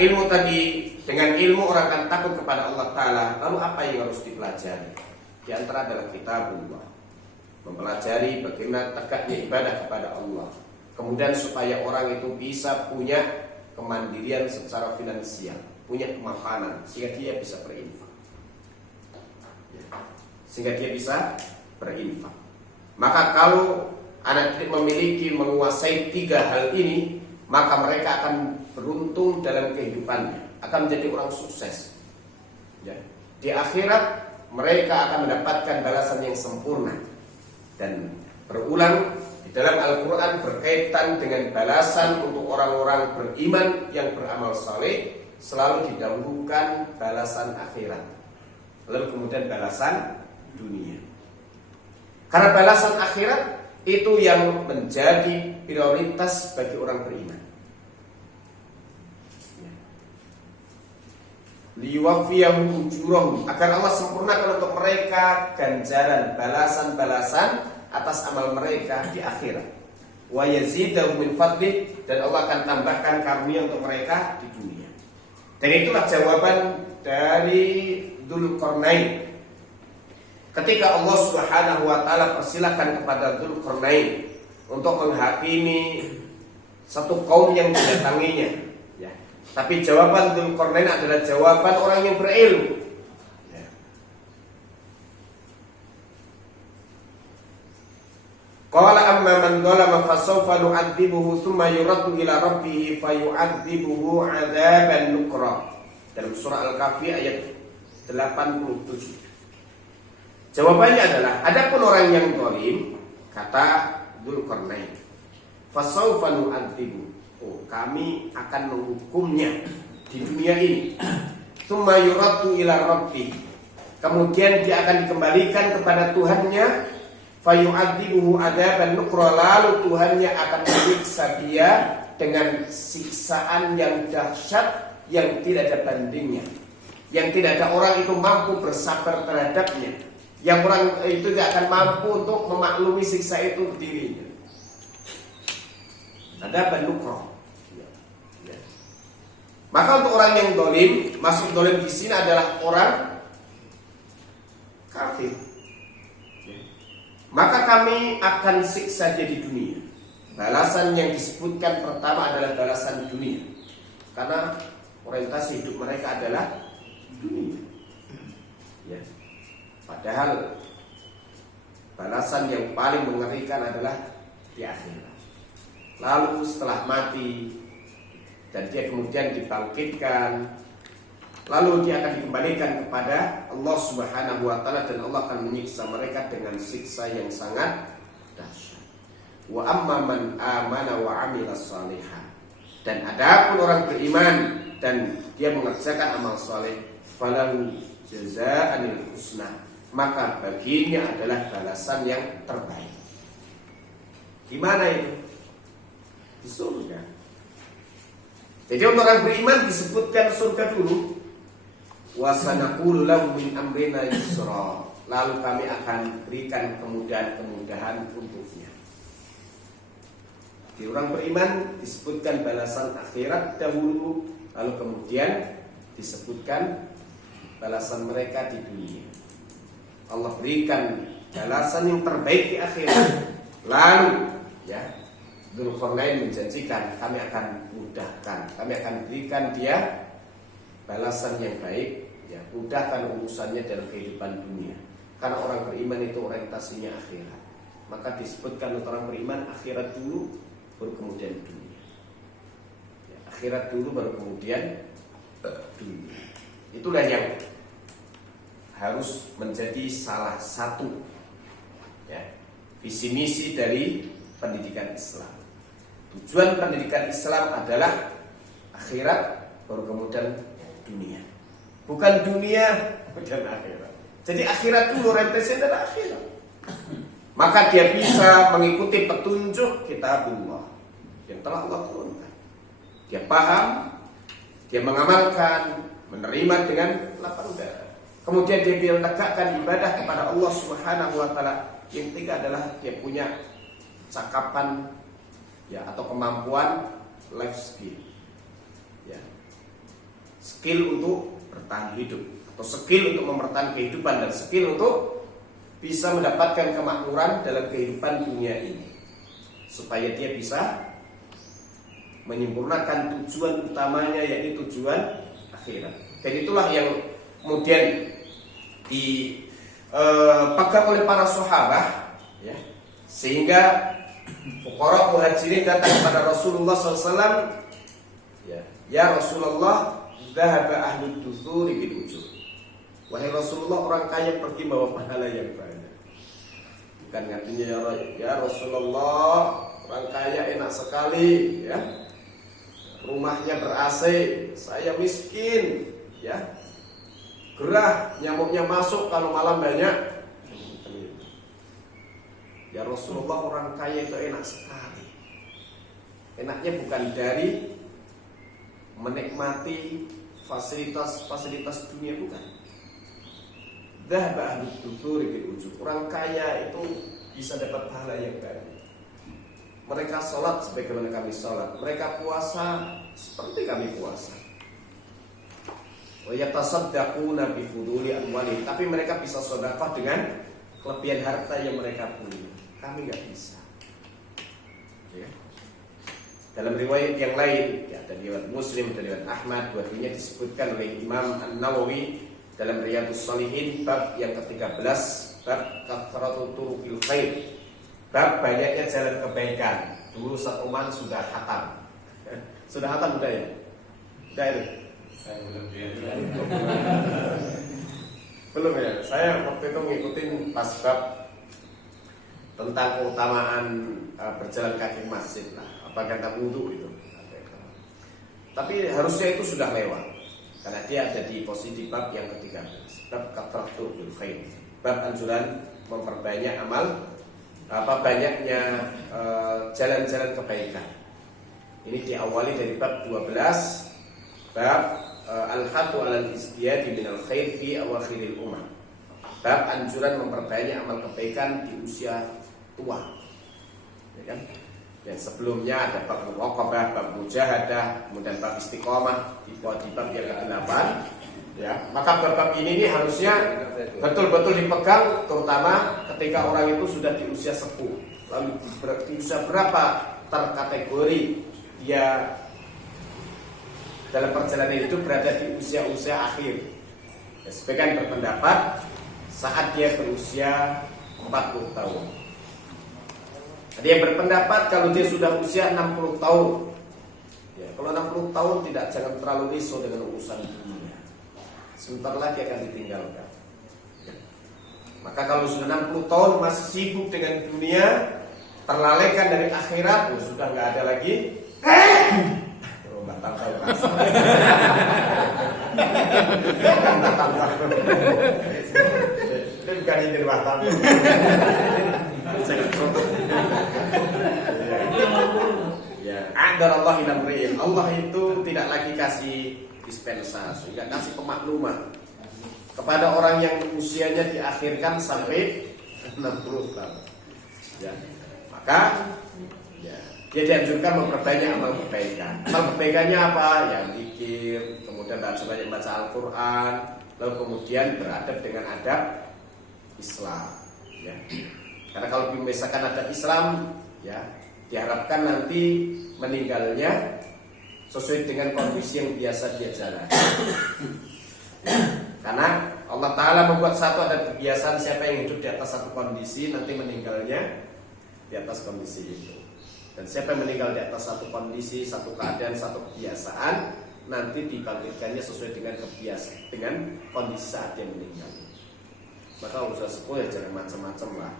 ilmu tadi, dengan ilmu orang akan takut kepada Allah Ta'ala. Lalu apa yang harus dipelajari? Di antara adalah kitabullah, mempelajari bagaimana tegaknya ibadah kepada Allah. Kemudian supaya orang itu bisa punya kemandirian secara finansial, punya kemapanan, sehingga dia bisa berinfak. Sehingga dia bisa berinfak. Maka kalau anak memiliki, menguasai 3 hal ini, maka mereka akan beruntung dalam kehidupannya, akan menjadi orang sukses. Ya. Di akhirat mereka akan mendapatkan balasan yang sempurna. Dan berulang di dalam Al-Quran berkaitan dengan balasan untuk orang-orang beriman yang beramal saleh, selalu didahulukan balasan akhirat, lalu kemudian balasan dunia. Karena balasan akhirat itu yang menjadi prioritas bagi orang beriman. Liwafiyahum ujurahum, agar Allah sempurnakan untuk mereka ganjaran, balasan-balasan atas amal mereka di akhirat. Wa yazidahum min fadlih, dan Allah akan tambahkan karunia untuk mereka di dunia. Dan itulah jawaban dari Dzulqarnain. Ketika Allah Subhanahu wa taala persilakan kepada Dzulqarnain untuk menghakimi satu kaum yang didatanginya, ya. Tapi jawaban Dzulqarnain adalah jawaban orang yang berilmu. Ya. Qala amma man zalama fasawfa nu'adzibuhu tsumma yuraddu ila rabbih fayu'adzibuhu 'adzaban nukra. Dalam surah Al-Kahfi ayat 87. Jawabannya adalah, adapun orang yang zalim, kata Dzulqarnain, fasawfa nu'adzibuhu, kami akan menghukumnya di dunia ini. Tsumma yuraddu ila rabbih, kemudian dia akan dikembalikan kepada Tuhannya, fayu'adzibuhu 'adzaban nukra, lalu Tuhannya akan menyiksa dia dengan siksaan yang dahsyat yang tidak ada bandingnya, yang tidak ada orang itu mampu bersabar terhadapnya, yang orang itu tidak akan mampu untuk memaklumi siksa itu dirinya. Ada nukra. Maka untuk orang yang dolim, masuk dolim di sini adalah orang kafir. Maka kami akan siksa dia di dunia. Balasan yang disebutkan pertama adalah balasan dunia, karena orientasi hidup mereka adalah dunia. Ya. Padahal balasan yang paling mengerikan adalah di akhirat. Lalu setelah mati dan dia kemudian dibangkitkan, lalu dia akan dikembalikan kepada Allah Subhanahu wa taala, dan Allah akan menyiksa mereka dengan siksa yang sangat dahsyat. Wa amma man amana wa amila shalihan, dan adapun orang beriman dan dia mengerjakan amal saleh, falahu jazaa'anil husna, maka baginya adalah balasan yang terbaik. Gimana itu? Di surga. Jadi untuk orang beriman disebutkan surga dulu. Wa sanaqulu lahu min amrina yusra, lalu kami akan berikan kemudahan-kemudahan untuknya. Di orang beriman disebutkan balasan akhirat dahulu, lalu kemudian disebutkan balasan mereka di dunia. Allah berikan balasan yang terbaik di akhirat. Lalu ya, Dzulqarnain menjanjikan, kami akan mudahkan, kami akan berikan dia balasan yang baik, ya, mudahkan urusannya dalam kehidupan dunia. Karena orang beriman itu orientasinya akhirat. Maka disebutkan untuk orang beriman akhirat dulu, baru kemudian dunia. Ya, akhirat dulu, baru kemudian dunia. Itulah yang harus menjadi salah satu, ya, visi misi dari pendidikan Islam. Tujuan pendidikan Islam adalah akhirat, baru kemudian dunia. Bukan dunia, kemudian akhirat. Jadi akhirat dulu, orientasinya adalah akhirat. Maka dia bisa mengikuti petunjuk kitabullah yang telah Allah turunkan. Dia paham, dia mengamalkan, menerima dengan lapang dada. Kemudian dia menegakkan ibadah kepada Allah Subhanahu wa taala. Yang ketiga adalah dia punya cakapan, ya, atau kemampuan life skill, ya, skill untuk bertahan hidup, atau skill untuk mempertahankan kehidupan, dan skill untuk bisa mendapatkan kemakmuran dalam kehidupan dunia ini, supaya dia bisa menyempurnakan tujuan utamanya, yaitu tujuan akhirat. Dan itulah yang kemudian dipegang oleh para sahabat, ya, sehingga fuqara muhajirin datang kepada Rasulullah SAW, ya Rasulullah, dhahaba ahlud dusuri bil ujur. Wahai Rasulullah, orang kaya pergi bawa pahala yang banyak. Bukan artinya ya Rasulullah, orang kaya enak sekali, ya, rumahnya ber-AC, saya miskin, ya, gerah, nyamuknya masuk kalau malam banyak. Ya Rasulullah, orang kaya itu enak sekali. Enaknya bukan dari menikmati fasilitas dunia, bukan. Dhahaba ahlud dusuri bil ujur. Orang kaya itu bisa dapat pahala yang banyak. Mereka sholat sebagaimana kami sholat, mereka puasa seperti kami puasa. Wa yatasaddaquna bi fuduli amwalihim, tapi mereka bisa sedekah dengan kelebihan harta yang mereka punya. Kami nggak bisa. Ya. Dalam riwayat yang lain, ya, dari riwayat Muslim, dari riwayat Ahmad, dua-duanya disebutkan oleh Imam An-Nawawi dalam Riyadhus Shalihin bab yang ke-13, bab kathratu turuqil khair, bab banyaknya jalan kebaikan. Dulu Ustaz Oman sudah khatam. Sudah khatam udah ya? Udah itu? Saya belum ya. Saya waktu itu ngikutin pas bab tentang keutamaan berjalan kaki masjid lah, apa kata wudhu itu. Tapi harusnya itu sudah lewat, karena dia ada di posisi bab yang ke-13, bab kathratu turuqil khair, bab anjuran memperbanyak amal, banyaknya jalan-jalan kebaikan. Ini diawali dari bab 12, bab al-hatu alal istiyadi minal khair fi awakhiril umam, bab anjuran memperbanyak amal kebaikan di usia tua, ya kan? Dan sebelumnya ada bab muraqabah, bab mujahadah, kemudian bab istiqomah di bab yang ke-8, ya. Maka bab ini harusnya betul-betul dipegang, terutama ketika orang itu sudah di usia sepuh. Lalu di usia berapa terkategori dia dalam perjalanan itu berada di usia-usia akhir. Ya, sebagian berpendapat saat dia berusia 40 tahun. Ada yang berpendapat kalau dia sudah usia 60 tahun. Ya, kalau 60 tahun jangan terlalu risau dengan urusan dunia. Sebentar lagi akan ditinggalkan. Ya. Maka kalau sudah 60 tahun masih sibuk dengan dunia, terlalaikan dari akhirat, sudah nggak ada lagi. Itu bukan ini batal. Ya, adar Allah inamriin. Allah itu tidak lagi kasih dispensasi, tidak kasih pemakluman kepada orang yang usianya diakhirkan sampai 60 tahun. Ya, maka ya, dia dianjurkan memperbanyak amal kebaikan. Amal kebaikannya apa? Yang zikir, kemudian banyak baca Al-Quran, lalu kemudian beradab dengan adab Islam. Ya. Karena kalau memisahkan adab Islam, ya, diharapkan nanti meninggalnya sesuai dengan kondisi yang biasa dia jalani. Karena Allah Ta'ala membuat satu ada kebiasaan, siapa yang hidup di atas satu kondisi nanti meninggalnya di atas kondisi itu. Dan siapa yang meninggal di atas satu kondisi, satu keadaan, satu kebiasaan, nanti dibangkitkannya sesuai dengan kebiasaan, dengan kondisi saat dia meninggal. Maka usaha sepuh ya jangan macam-macam lah.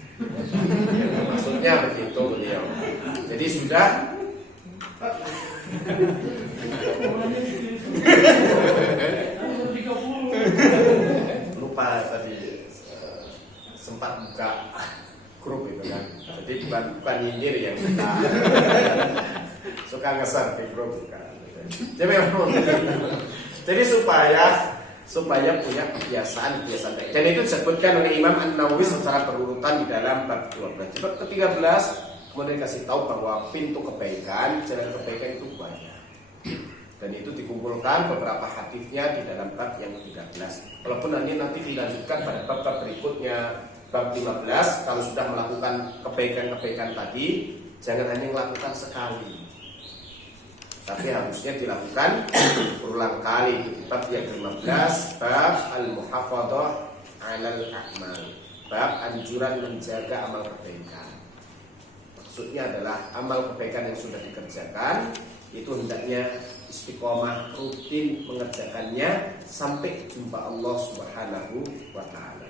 Ya, maksudnya begitu beliau. Jadi sudah lupa tadi sempat buka grup itu kan. Jadi bukan nyinyir yang suka ngeser di grup kan. Jadi supaya punya kebiasaan baik. Dan itu disebutkan oleh Imam An-Nawawi secara berurutan di dalam bab 12. Bab ke-13 kemudian kasih tahu bahwa pintu kebaikan, jalan kebaikan itu banyak. Dan itu dikumpulkan beberapa hadisnya di dalam bab yang 13. Walaupun nanti dilanjutkan pada bab berikutnya, bab 15, kalau sudah melakukan kebaikan-kebaikan tadi, jangan hanya melakukan sekali, tapi harusnya dilakukan berulang kali. Di bab yang 15, bab al-muhafadzah 'alal a'mal, bab anjuran menjaga amal kebaikan. Maksudnya adalah amal kebaikan yang sudah dikerjakan itu hendaknya istiqomah rutin mengerjakannya sampai jumpa Allah Subhanahu wa ta'ala.